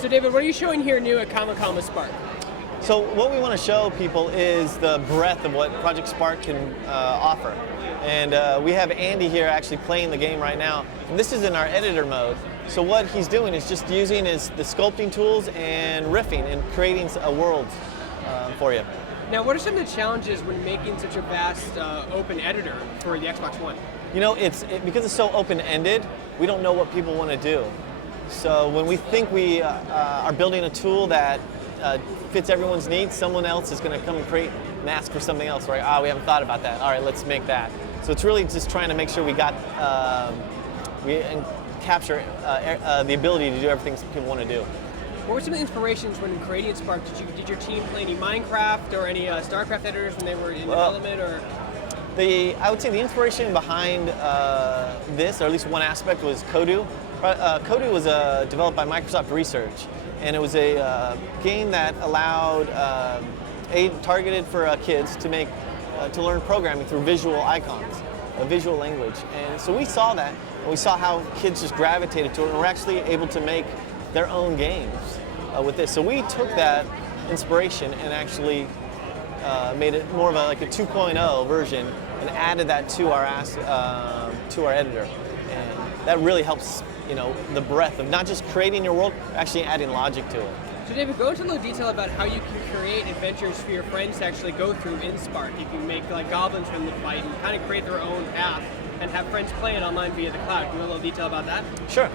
So David, what are you showing here new at Comic-Con with Spark? So what we want to show people is the breadth of what Project Spark can offer. And we have Andy here actually playing the game right now. And this is in our editor mode. So what he's doing is just using the sculpting tools and riffing and creating a world for you. Now, what are some of the challenges when making such a vast open editor for the Xbox One? You know, because it's so open-ended, we don't know what people want to do. So when we think we are building a tool that fits everyone's needs, someone else is going to come and create and ask for something else, right? We haven't thought about that. All right, let's make that. So it's really just trying to make sure we capture the ability to do everything people want to do. What were some of the inspirations when creating Spark? Did your team play any Minecraft or any StarCraft editors when they were in development, or? I would say the inspiration behind this, or at least one aspect, was Kodu. Kodu was developed by Microsoft Research, and it was a game that allowed targeted for kids to learn programming through visual icons, a visual language. And so we saw that, and we saw how kids just gravitated to it, and we're actually able to make their own games with this. So we took that inspiration and actually made it more of a 2.0 version and added that to our editor. And that really helps, the breadth of not just creating your world, actually adding logic to it. So David, go into a little detail about how you can create adventures for your friends to actually go through in Spark. You can make goblins from the fight and kind of create their own path and have friends play it online via the cloud. Can you go a little detail about that? Sure.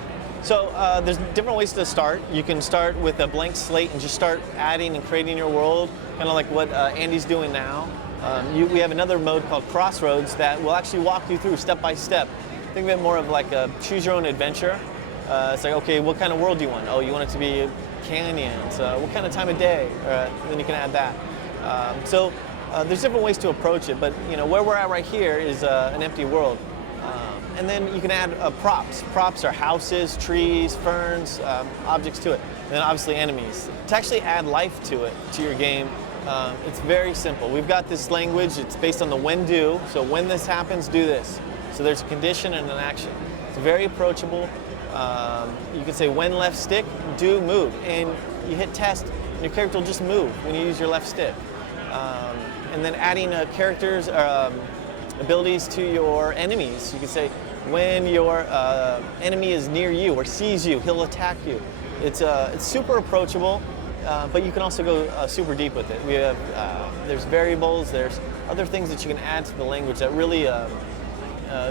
So there's different ways to start. You can start with a blank slate and just start adding and creating your world, kind of like what Andy's doing now. We have another mode called Crossroads that will actually walk you through step by step. Think of it more of like a choose your own adventure. It's like, okay, what kind of world do you want? Oh, you want it to be canyons. What kind of time of day? Then you can add that. So there's different ways to approach it, but where we're at right here is an empty world. And then you can add props. Props are houses, trees, ferns, objects to it. And then obviously enemies. To actually add life to it, to your game, it's very simple. We've got this language, it's based on the when do. So when this happens, do this. So there's a condition and an action. It's very approachable. You can say when left stick, do move. And you hit test, and your character will just move when you use your left stick. And then adding characters, abilities to your enemies. You can say when your enemy is near you or sees you, he'll attack you. It's super approachable, but you can also go super deep with it. We have there's variables, there's other things that you can add to the language that really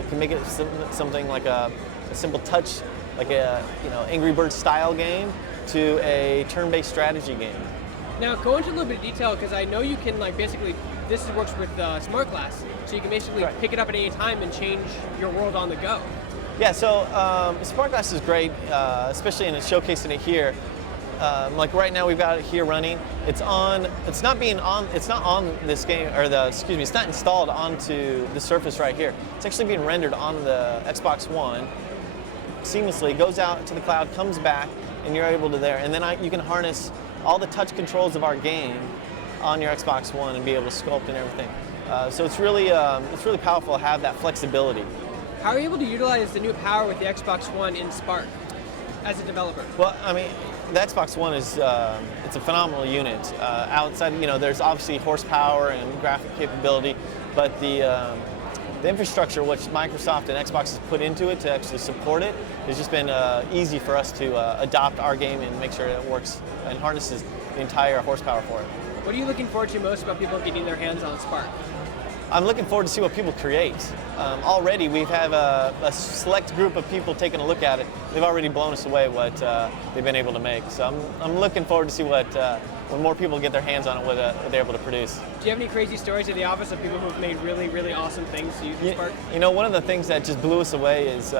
can make it something like a simple touch, like a Angry Birds style game to a turn-based strategy game. Now go into a little bit of detail, because I know you can basically, this works with Smart Glass, so you can basically pick it up at any time and change your world on the go. Yeah, so Smart Glass is great, especially in showcasing it here. Like right now we've got it here running. It's not on this game, or it's not installed onto the Surface right here. It's actually being rendered on the Xbox One seamlessly, goes out to the cloud, comes back, and you're able to there. And then you can harness all the touch controls of our game on your Xbox One and be able to sculpt and everything. So it's really powerful to have that flexibility. How are you able to utilize the new power with the Xbox One in Spark as a developer? Well, I mean, the Xbox One is it's a phenomenal unit. Outside, there's obviously horsepower and graphic capability, but the infrastructure which Microsoft and Xbox has put into it to actually support it has just been easy for us to adopt our game and make sure it works and harnesses the entire horsepower for it. What are you looking forward to most about people getting their hands on Spark? I'm looking forward to see what people create. Already we have a select group of people taking a look at it. They've already blown us away what they've been able to make. So I'm looking forward to see what when more people get their hands on it, what they're able to produce. Do you have any crazy stories at the office of people who've made really, really awesome things to use in Spark? One of the things that just blew us away is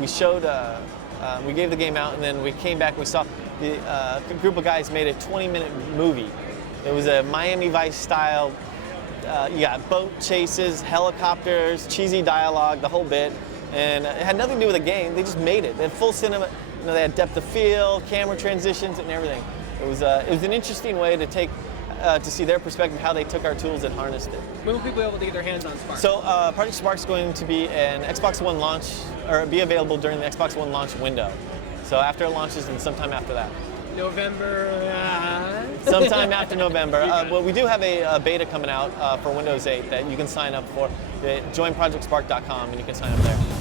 we gave the game out, and then we came back and we saw a group of guys made a 20-minute movie. It was a Miami Vice style. You got boat chases, helicopters, cheesy dialogue, the whole bit, and it had nothing to do with the game. They just made it. They had full cinema. They had depth of field, camera transitions, and everything. It was an interesting way to to see their perspective, how they took our tools and harnessed it. When will people be able to get their hands on Spark? So Project Spark is going to be an Xbox One launch, or be available during the Xbox One launch window. So after it launches and sometime after that. November. Sometime after November. You got it. Well, we do have a beta coming out for Windows 8 that you can sign up for. Join projectspark.com and you can sign up there.